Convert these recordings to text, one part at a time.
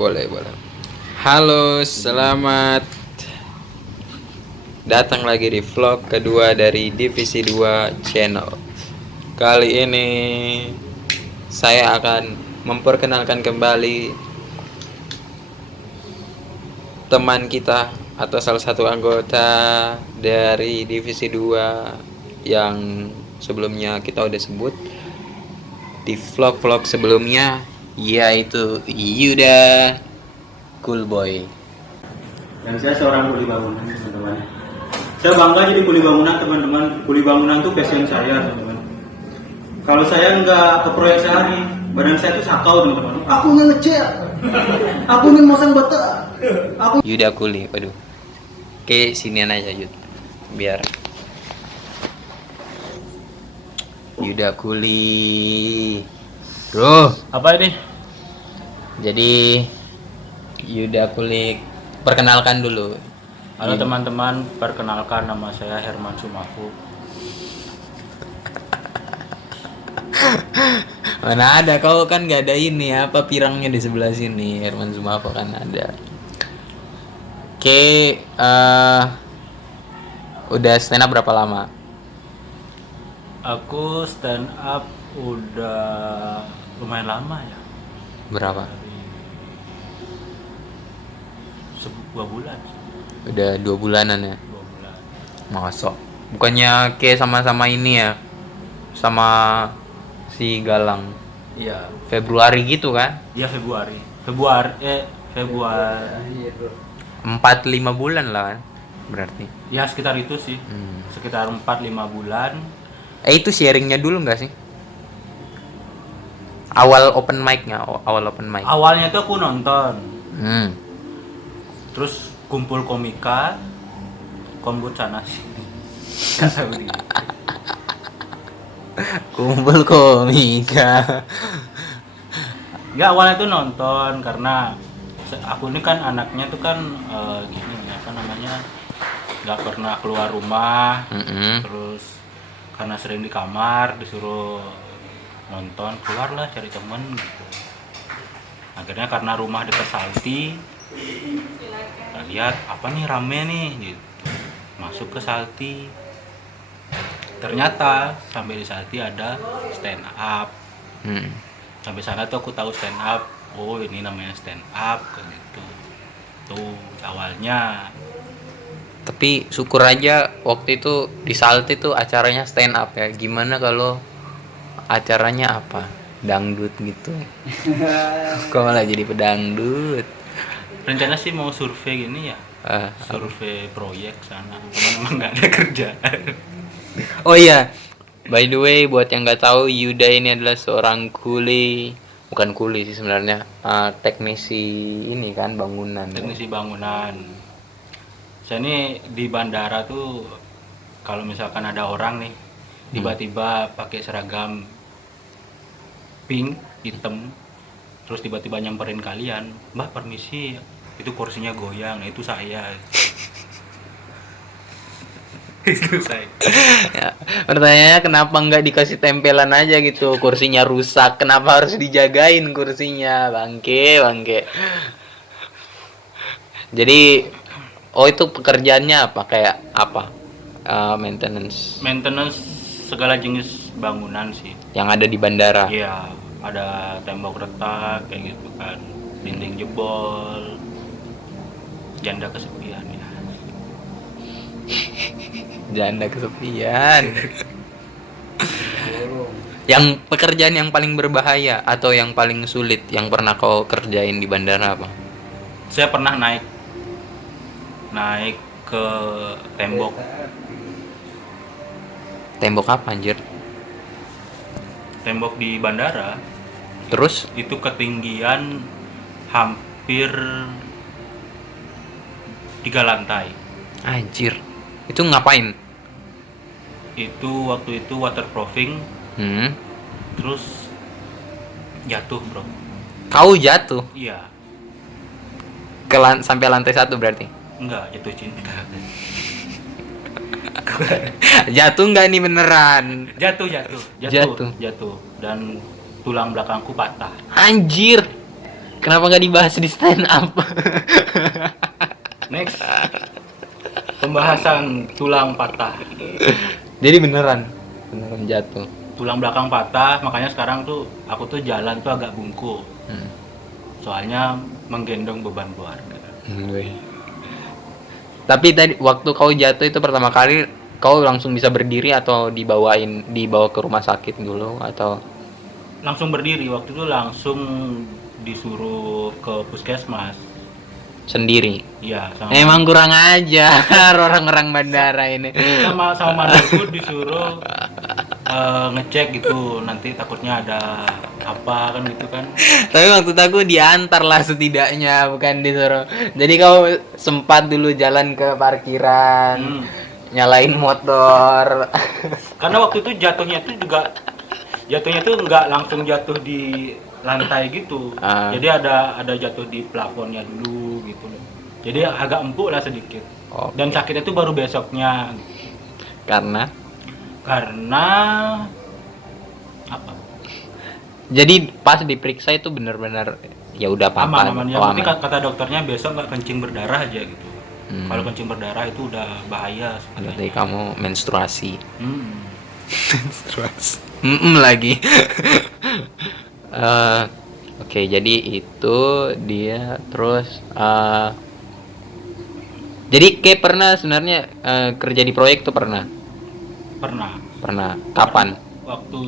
Boleh, boleh. Halo, selamat datang lagi di vlog kedua dari Divisi 2 Channel. Kali ini saya akan memperkenalkan kembali teman kita atau salah satu anggota dari Divisi 2 yang sebelumnya kita udah sebut di vlog-vlog sebelumnya, yaitu Yuda Cool Boy. Dan saya seorang kuli bangunan, teman-teman. Saya bangga jadi kuli bangunan, teman-teman. Kuli bangunan itu passion saya, teman-teman. Kalau saya nggak ke proyek sehari, badan saya itu sakau, teman-teman. Aku ngecat, aku masang bata, aku. Yuda Kuli, waduh. Oke, sinian aja Yud, biar Yuda Kuli. Bro, Apa ini? jadi Yuda Kuli, perkenalkan dulu. Halo teman-teman, perkenalkan nama saya Herman Sumafu. Mana ada, kau kan gak ada ini apa pirangnya di sebelah sini. Herman Sumapo kan ada. Oke, udah stand up berapa lama? Aku stand up udah lumayan lama ya. Berapa? Sebuah bulan. Udah 2 bulanan ya. 2 bulan. Masuk. Bukannya kayak sama-sama ini ya, sama si Galang Iya. Februari gitu kan? Iya Februari. Februari. 4-5 bulan lah kan berarti. Ya sekitar itu sih. Sekitar 4-5 bulan. Itu sharingnya dulu nggak sih? Awal open mic-nya, awal open mic. Awalnya tuh aku nonton. Hmm. Terus kumpul komika, kombut sana sini. Kata begitu. Kumpul komika. Enggak, awalnya tuh nonton karena aku ini kan anaknya tuh kan gini apa namanya, nggak pernah keluar rumah. Terus karena sering di kamar disuruh nonton, keluarlah cari temen gitu. Akhirnya karena rumah dekat Salti, kita lihat apa nih rame nih gitu. Masuk ke Salti, ternyata sampai di Salti ada stand up. Sampai sana tuh aku tahu stand up, oh ini namanya stand up kayak gitu. Tuh awalnya. Tapi syukur aja waktu itu di Salti tuh acaranya stand up ya. Gimana kalau acaranya apa? Dangdut gitu. Kok malah jadi pedangdut? Rencana sih mau survei gini ya, survei proyek sana, cuman emang nggak ada kerjaan. Oh iya, by the way buat yang nggak tahu, Yuda ini adalah seorang kuli, bukan kuli sih sebenarnya, teknisi ini kan bangunan. Teknisi bangunan. Saya ini di bandara tuh kalau misalkan ada orang nih tiba-tiba pakai seragam pink hitam, terus tiba-tiba nyamperin kalian, Mbak permisi, itu kursinya goyang, itu saya. Itu saya. Ya, pertanyaannya kenapa nggak dikasih tempelan aja gitu, kursinya rusak, kenapa harus dijagain kursinya, bangke. Jadi, oh itu pekerjaannya apa, kayak apa? Maintenance Segala jenis bangunan sih. yang ada di bandara. Iya, ada tembok retak kayak gitu kan, dinding jebol, janda kesepian ya. Janda kesepian. Yang pekerjaan yang paling berbahaya atau yang paling sulit yang pernah kau kerjain di bandara apa? Saya pernah naik ke tembok Apa anjir? tembok di bandara. Terus? Itu ketinggian hampir 3 lantai. Anjir. Itu ngapain? Itu waktu itu waterproofing. Terus jatuh bro. Kau jatuh? Iya. Sampai lantai 1 berarti? Enggak, jatuh cinta. Jatuh nggak nih beneran? Jatuh. Dan tulang belakangku patah. Anjir. Kenapa nggak dibahas di stand up? Next, pembahasan tulang patah. Jadi beneran jatuh. Tulang belakang patah, makanya sekarang tuh aku tuh jalan tuh agak bungkuk. Soalnya menggendong beban keluarga. Weh. Tapi tadi waktu kau jatuh itu pertama kali kau langsung bisa berdiri atau dibawa ke rumah sakit dulu atau Langsung berdiri, waktu itu langsung disuruh ke puskesmas. sendiri? Iya, Emang kurang ajar orang-orang bandara ini. sama mantanku disuruh ngecek gitu, nanti takutnya ada apa kan gitu kan. Tapi waktu aku diantar lah setidaknya, bukan disuruh. Jadi kau sempat dulu jalan ke parkiran, nyalain motor. Karena waktu itu jatuhnya tuh nggak langsung jatuh di lantai gitu. Jadi ada jatuh di plafonnya dulu gitu loh. Jadi agak empuk lah sedikit. Oke. Dan sakitnya tuh baru besoknya. Karena Apa? jadi pas diperiksa itu benar-benar ya udah apa-apa. Aman. Yang Oh, penting aman. kata dokternya besok nggak kencing berdarah aja gitu. Kalau kencing berdarah itu udah bahaya Berarti sebenarnya. kamu menstruasi. Hmm. Menstruasi. Lagi. Oke, jadi itu dia terus jadi kayak pernah sebenarnya kerja di proyek tuh pernah. Pernah. Kapan? Waktu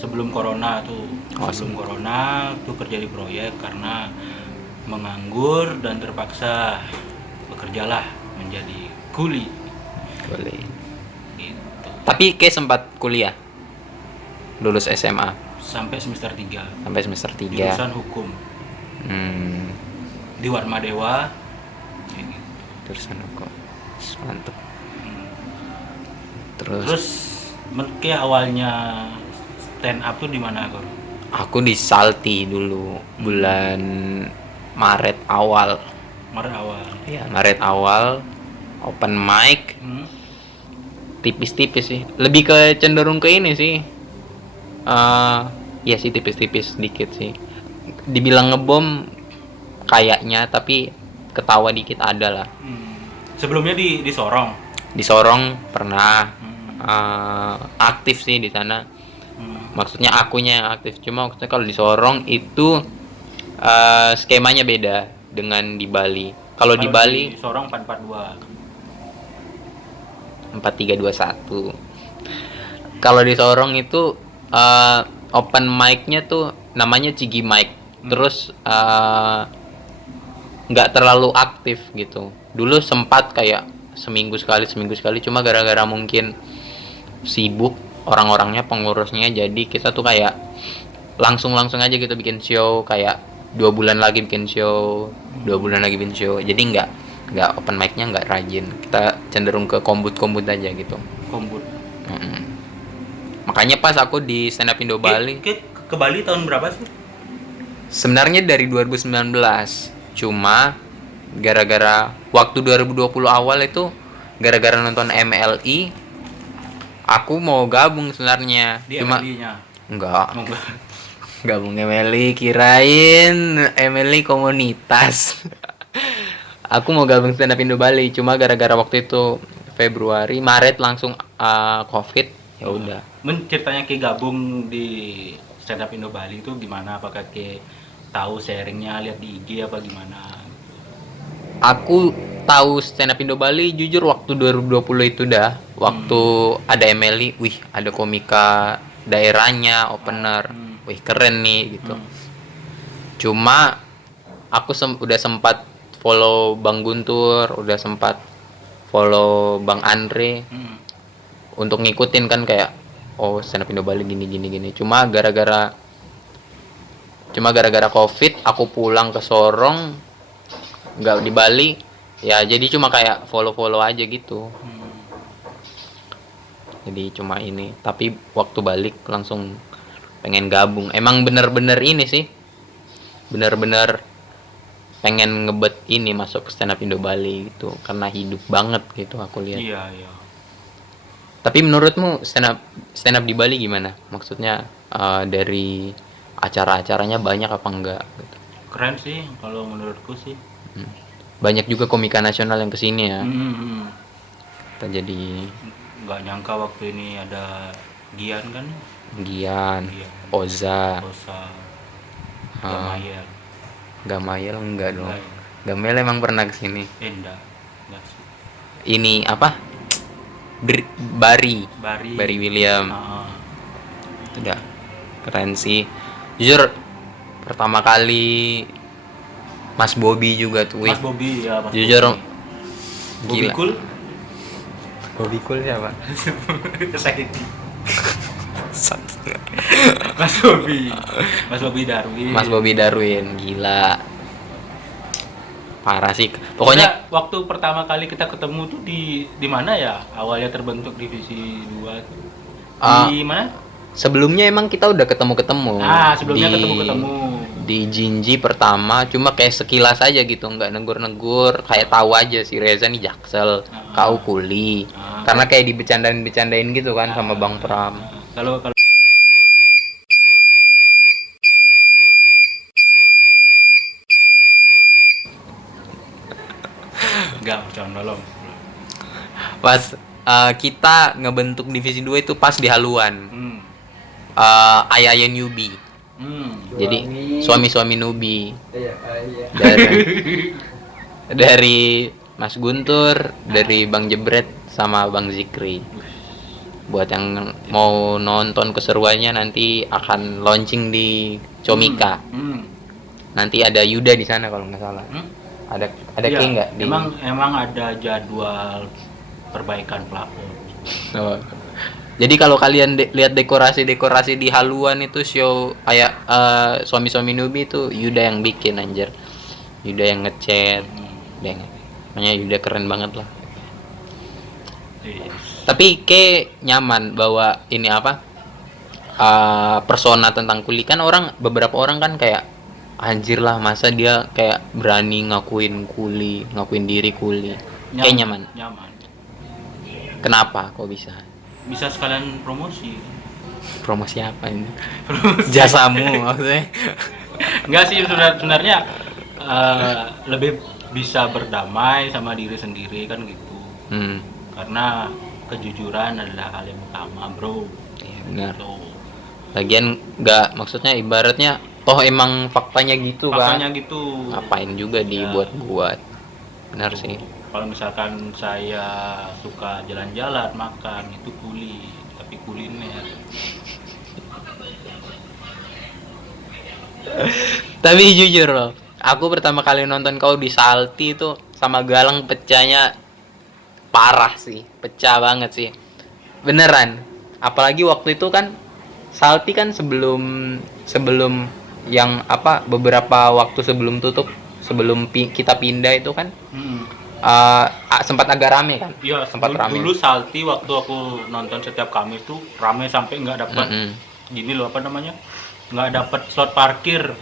sebelum corona tuh. Sebelum corona tuh kerja di proyek karena menganggur dan terpaksa bekerjalah menjadi kuli. Boleh. Gitu. Tapi kayak sempat kuliah. Lulus SMA Sampai semester 3. sampai semester 3. Jurusan hukum Hmm, di Warma Dewa. Kayak gitu. jurusan hukum. Mantep. Hmm. Terus Terus kayak awalnya stand up tuh di mana, Gor? aku di Salti dulu bulan Maret awal. Maret awal. Iya, Maret awal open mic tipis-tipis sih. Lebih ke cenderung ke ini sih. Ya sih tipis-tipis sedikit sih. Dibilang ngebom kayaknya, tapi ketawa dikit ada lah. Sebelumnya di Sorong. Di Sorong pernah aktif sih di sana. Maksudnya akunya yang aktif. Cuma maksudnya kalau di Sorong itu skemanya beda dengan di Bali. Kalau di Bali di Sorong 442. 4321. Kalau di Sorong itu open mic-nya tuh namanya Cigi Mic. Terus nggak terlalu aktif gitu. Dulu sempat kayak seminggu sekali, cuma gara-gara mungkin sibuk orang-orangnya, pengurusnya, jadi kita tuh kayak langsung aja gitu bikin show, kayak 2 bulan lagi bikin show, 2 bulan lagi bikin show. Jadi nggak open mic-nya nggak rajin, kita cenderung ke kombut aja gitu. Kombut. Makanya pas aku di stand up Indo Bali Ke Bali tahun berapa sih? sebenarnya dari 2019, cuma gara-gara waktu 2020 awal itu gara-gara nonton MLI aku mau gabung sebenarnya. Di Cuma MLI-nya. enggak gabung MLI, kirain MLI komunitas. Aku mau gabung stand up Indo Bali, cuma gara-gara waktu itu Maret langsung COVID, ya udah. Ceritanya Ki gabung di stand up Indo Bali itu gimana? Apakah Ki tahu sharingnya, lihat di IG apa gimana? Aku tahu stand up Indo Bali jujur waktu 2020 itu dah. Waktu ada MLI, wih ada komika daerahnya, opener. Wih keren nih gitu. Cuma aku udah sempat follow Bang Guntur, udah sempat follow Bang Andre untuk ngikutin kan kayak oh stand up Indo Bali gini. Cuma gara-gara COVID aku pulang ke Sorong, nggak di Bali ya, jadi cuma kayak follow aja gitu. Jadi cuma ini, tapi waktu balik langsung pengen gabung. Emang bener-bener ini sih, bener-bener pengen ngebet ini masuk ke stand up Indo Bali gitu, karena hidup banget gitu aku lihat. Iya. Tapi menurutmu stand up di Bali gimana? Maksudnya dari acara-acaranya banyak apa enggak gitu? Keren sih kalau menurutku sih. Banyak juga komika nasional yang kesini ya. Hmm. Kita jadi Nggak nyangka waktu ini ada Gian kan, Gian, Gian, Oza, Rosa, ah, Gamayel. Gamayel enggak dong. Enggak ya? Gamayel emang pernah kesini. Enggak sih. Ini apa? Bari, Bari. Bari William. Ah, Itu udah keren sih. Jujur pertama kali Mas Bobby juga tuh. Wih, Mas Bobby ya, Mas jujur Bobby. Bobby gila. Cool. Bobby cool siapa? Sakit. Mas Bobby. Mas Bobby Darwin. Mas Bobby Darwin, gila. Parah sih. Pokoknya Kita, waktu pertama kali kita ketemu tuh di mana ya? Awalnya terbentuk divisi 2 tuh. Di mana? sebelumnya emang kita udah ketemu-ketemu. Sebelumnya Di- ketemu-ketemu. Di Jinji pertama, cuma kayak sekilas aja gitu, nggak negur-negur, kayak tahu aja si Reza nih Jaksel, kau kuli. Karena kayak dibecandain-becandain gitu kan sama Bang Pram. Kalau enggak bercanda loh. Pas kita ngebentuk divisi 2 itu pas di haluan. Hmm. Ayah-ayah newbie. Hmm. Jadi suami-suami newbie. Iya. Dari Mas Guntur, dari Bang Jebret sama Bang Zikri. Buat yang mau nonton keseruannya nanti akan launching di Comika. Hmm. Nanti ada Yuda di sana kalau nggak salah. Hmm? Ada Iya, Ki nggak di? emang ada jadwal perbaikan plafon. Oh. Jadi kalau kalian lihat dekorasi-dekorasi di haluan itu show kayak suami-suami newbie itu Yuda yang bikin anjir. Yuda yang ngecat. Makanya Yuda keren banget lah. Iya. Tapi kayak nyaman bawa ini apa? Persona tentang kuli kan beberapa orang kan kayak anjir lah masa dia kayak berani ngakuin diri kuli. Kayak nyaman. Nyaman. Kenapa kok bisa? Bisa sekalian promosi. Promosi apa ini? Jasamu maksudnya. Enggak sih sebenarnya lebih bisa berdamai sama diri sendiri kan gitu. Karena kejujuran adalah hal yang utama, bro. Iya benar. Tuh. Lagian nggak maksudnya ibaratnya emang faktanya gitu Faktanya kan. gitu. Ngapain juga dibuat-buat. Benar sih. Kalau misalkan saya suka jalan-jalan, makan, itu kuli, tapi kuliner. Tapi jujur loh, aku pertama kali nonton kau di Salti itu sama Galang pecahnya parah sih, pecah banget sih. Beneran. Apalagi waktu itu kan Salti kan sebelum yang apa beberapa waktu sebelum tutup, sebelum kita pindah itu kan sempat agak rame kan? Iya, sempat rame. dulu Salti waktu aku nonton setiap Kamis tuh rame sampai nggak dapat gini loh apa namanya, nggak dapat slot parkir.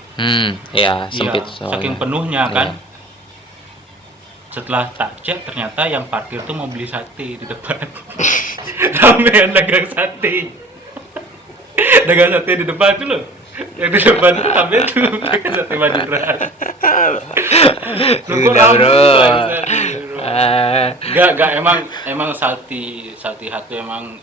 Ya sempit Iya, soalnya. saking penuhnya kan. Iya. Setelah tak cek ternyata yang parkir tuh mau beli sate di depan. Ramean dagang sate. Dagang sate di depan tuh loh. Yang di depan tuh rame tuh dagang sate Madura. Udah bro. Enggak emang Salti Hatu emang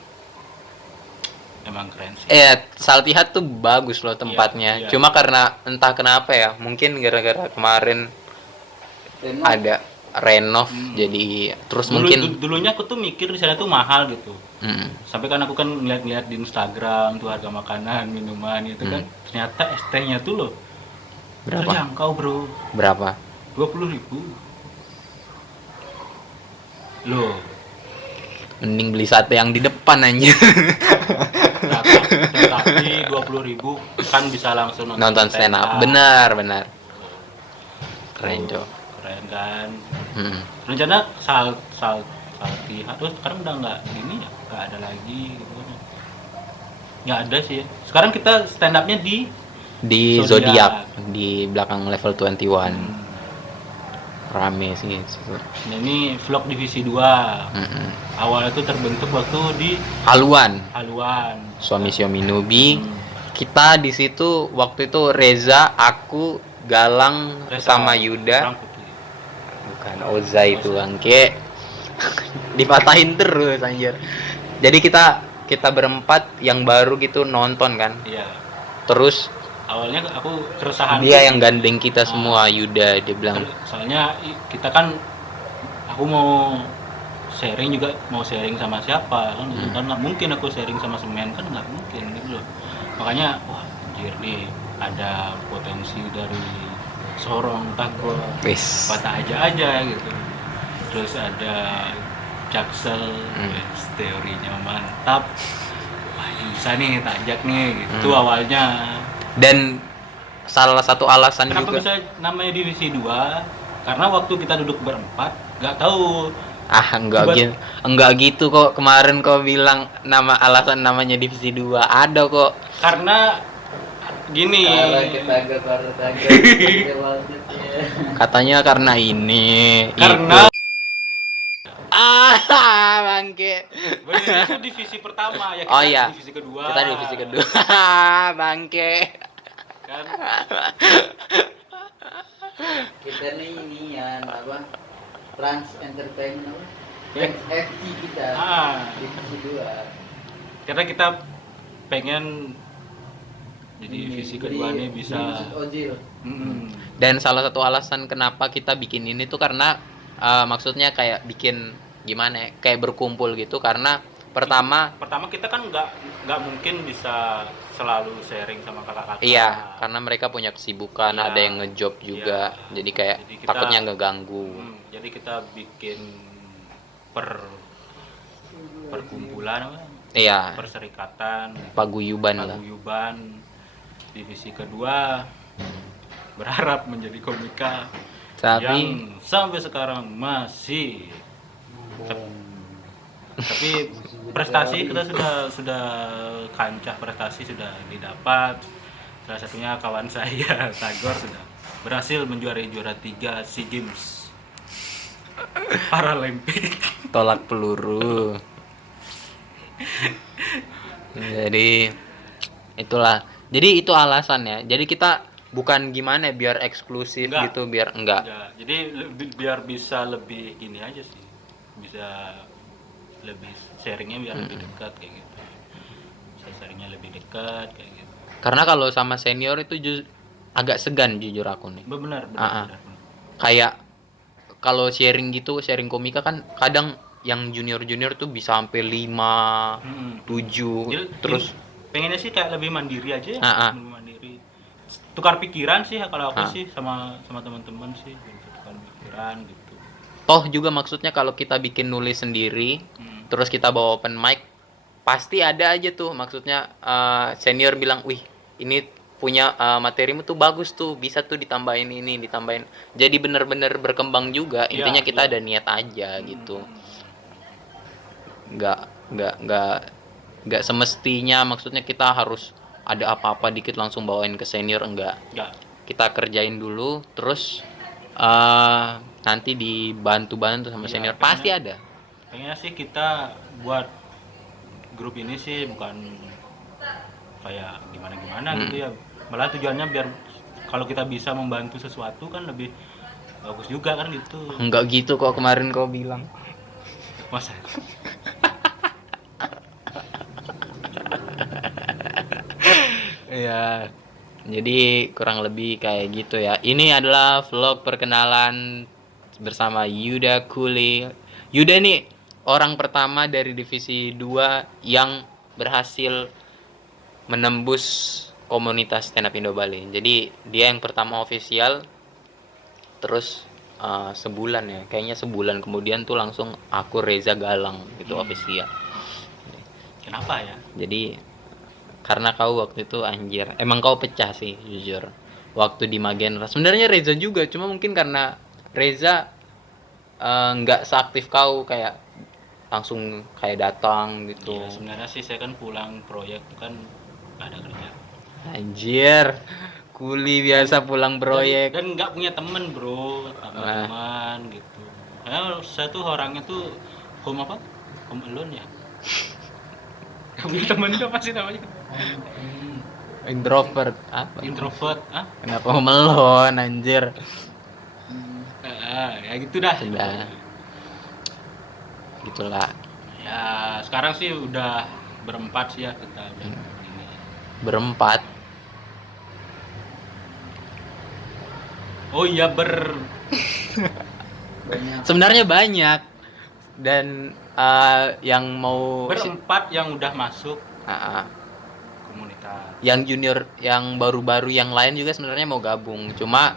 keren sih. Saltihat tuh bagus loh tempatnya. Iya. Cuma karena entah kenapa ya, mungkin gara-gara kemarin ada renov jadi terus mungkin Dulunya aku tuh mikir di sana tuh mahal gitu. Sampai kan aku kan ngeliat di Instagram tuh harga makanan, minuman itu kan. Ternyata es tehnya tuh loh berapa? terjangkau, bro. Berapa? 20.000. Loh, Mending beli sate yang di depan aja. tapi 20.000 kan bisa langsung Nonton stand up. Benar. Keren, Cok. Keren kan. Hmm. Rencana Salti terus sekarang udah nggak ini ya, nggak ada lagi gitu kan. Nggak ada sih ya. Sekarang kita stand upnya di Zodiac di belakang level 21. Rame sih situ. Nah, ini vlog divisi 2. Awalnya tuh terbentuk waktu di Haluan. Haluan. Suami Nubi. Kita di situ waktu itu Reza, aku Galang Reza, sama Yuda. Orang Putih. Bukan Oza itu bangke. Dipatahin terus anjir. Jadi kita berempat yang baru gitu nonton kan. Iya. Terus Awalnya aku keresahan. dia yang gandeng kita semua, Yuda, dia bilang. Soalnya kita kan, aku mau sharing juga, mau sharing sama siapa kan, kan nggak mungkin aku sharing sama semen, kan nggak mungkin gitu loh. Makanya wah anjir nih, ada potensi dari Sorong, Takwa, Wis. Patah aja gitu. Terus ada Jaksel, wes, teorinya mantap. Wah ini bisa nih, tajak nih gitu awalnya. Dan salah satu alasan Kenapa juga bisa namanya divisi 2? Karena waktu kita duduk berempat, nggak tahu. enggak gitu kok. Kemarin kau bilang alasan namanya divisi 2 ada kok. Karena gini. Katanya karena ini. Karena Bangke. bener, itu divisi pertama ya, kita Oh iya. divisi kedua. Kita divisi kedua. Bangke. Kan Kita nih inian apa? Trans Entertainment apa? Trans FT kita. Divisi 2. karena kita pengen jadi divisi kedua nih bisa. Ojil. Dan salah satu alasan kenapa kita bikin ini tuh karena maksudnya kayak bikin gimana ya, kayak berkumpul gitu. Karena pertama kita kan nggak mungkin bisa selalu sharing sama kakak-kakak. iya, karena mereka punya kesibukan, Iya. ada yang ngejob juga. Iya. Jadi kayak Jadi kita- takutnya ngeganggu. Jadi kita bikin perkumpulan apa? Iya, Perserikatan, paguyuban lah. paguyuban divisi kedua, berharap menjadi komika Tapi yang sampai sekarang masih. Tapi prestasi kita sudah kancah prestasi sudah didapat. Salah satunya kawan saya Tagor sudah berhasil menjuarai juara 3 SEA Games Paralimpik. tolak peluru. Jadi itulah. Jadi itu alasannya. Jadi kita bukan gimana biar eksklusif Enggak. gitu, biar enggak. Ya, jadi biar bisa lebih ini aja sih, bisa lebih sharingnya biar lebih dekat kayak gitu. Bisa sharingnya lebih dekat kayak gitu. Karena kalau sama senior itu agak segan jujur aku nih. Benar. Kayak kalau sharing gitu, sharing komika kan kadang yang junior-junior tuh bisa sampai 5, 7 Jadi, terus pengennya sih kayak lebih mandiri aja ya. Lebih mandiri. Tukar pikiran sih kalau aku sih sama teman-teman sih, gitu, tukar pikiran gitu. toh juga maksudnya kalau kita bikin nulis sendiri terus kita bawa open mic pasti ada aja tuh maksudnya senior bilang, "Wih, ini punya materimu tuh bagus tuh, bisa tuh ditambahin ini, ditambahin." Jadi bener-bener berkembang juga. Intinya kita ada niat aja gitu. Nggak semestinya maksudnya kita harus ada apa-apa dikit langsung bawain ke senior, enggak. Kita kerjain dulu terus nanti dibantu sama senior pasti ada. Pengennya sih kita buat grup ini sih bukan kayak gimana gitu ya, malah tujuannya biar kalau kita bisa membantu sesuatu kan lebih bagus juga kan gitu. Enggak gitu kok, kemarin kau bilang. Masa Ya, jadi kurang lebih kayak gitu ya. Ini adalah vlog perkenalan bersama Yuda Kuli. Yuda nih orang pertama dari divisi 2 yang berhasil menembus komunitas stand up Indo Bali. Jadi dia yang pertama official. Terus sebulan ya, kayaknya sebulan kemudian tuh langsung aku Reza Galang gitu official. kenapa ya? Jadi karena kau waktu itu anjir, emang kau pecah sih jujur. Waktu di Magenra. Sebenarnya Reza juga, cuma mungkin karena Reza nggak seaktif kau kayak langsung kayak datang gitu. Ya, sebenarnya sih saya kan pulang proyek tuh kan nggak ada kerja. Anjir, kuli biasa pulang proyek. Dan nggak punya temen bro, teman gitu. Saya tuh orangnya tuh home alone ya. Nggak punya temen tuh apa sih namanya? Introvert apa? Introvert, Kenapa melon anjir? ya gitu dah. Sudah. Gitulah. Ya sekarang sih udah berempat sih ya kita udah ini. Berempat. Oh iya Banyak. Sebenarnya banyak. Dan yang mau berempat yang udah masuk komunitas. yang junior, yang baru-baru yang lain juga sebenarnya mau gabung. Cuma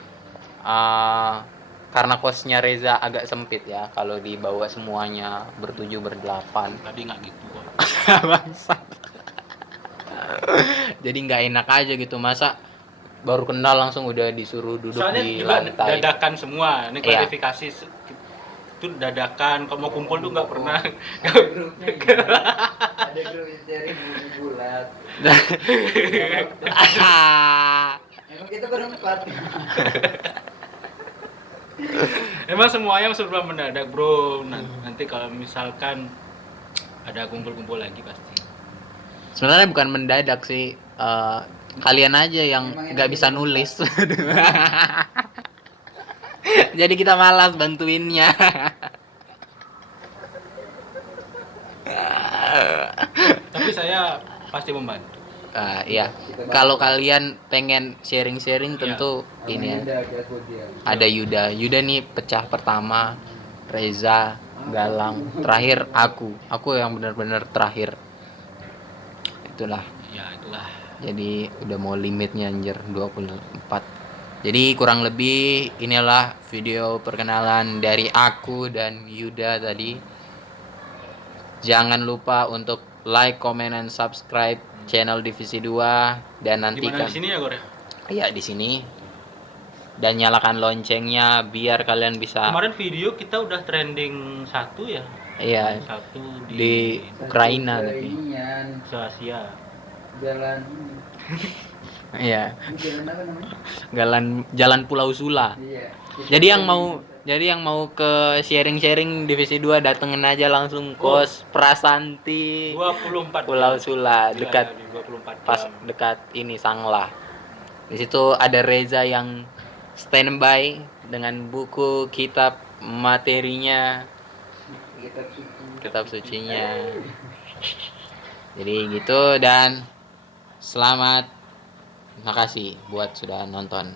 karena kosnya Reza agak sempit ya kalau dibawa semuanya bertujuh berdelapan. Tadi nggak gitu kok. Bangsat. Jadi nggak enak aja gitu, masa baru kenal langsung udah disuruh duduk Soalnya di juga lantai. dadakan semua. Ini Iya. klarifikasi itu dadakan. Kalau mau kumpul tuh nggak pernah. Ada grupnya ya. Ada grup sharing bulat. Emang kita berempat. Emang semuanya serba mendadak bro. Nanti kalau misalkan ada kumpul-kumpul lagi pasti. Sebenarnya bukan mendadak sih, kalian aja yang Emang nggak enak bisa kita nulis. Jadi kita malas bantuinnya. Tapi saya pasti membantu. Iya, kalau kalian pengen sharing-sharing tentu ini ya. Ada Yuda. Yuda nih pecah pertama, Reza, Galang, terakhir aku yang benar-benar terakhir. Itulah. Ya itulah. Jadi udah mau limitnya anjir 24. Jadi kurang lebih inilah video perkenalan dari aku dan Yuda tadi. Jangan lupa untuk like, comment, and subscribe channel Divisi 2 dan Gimana nantikan. di sini ya Gore? Iya, di sini. Dan nyalakan loncengnya biar kalian bisa. Kemarin video kita udah trending 1 ya. Iya, 1 di Ukraina tapi. Asia. Jalan Iya, jalan apa namanya? Jalan Pulau Sula. Iya. Jadi yang mau ke sharing-sharing Divisi 2 datengin aja langsung kos Prasanti 24 Pulau jam. Sula, Gila, dekat ya, 24 pas jam. dekat ini Sanglah. Di situ ada Reza yang standby dengan buku, kitab, materinya, kitab sucinya. Jadi gitu, dan selamat, makasih buat sudah nonton.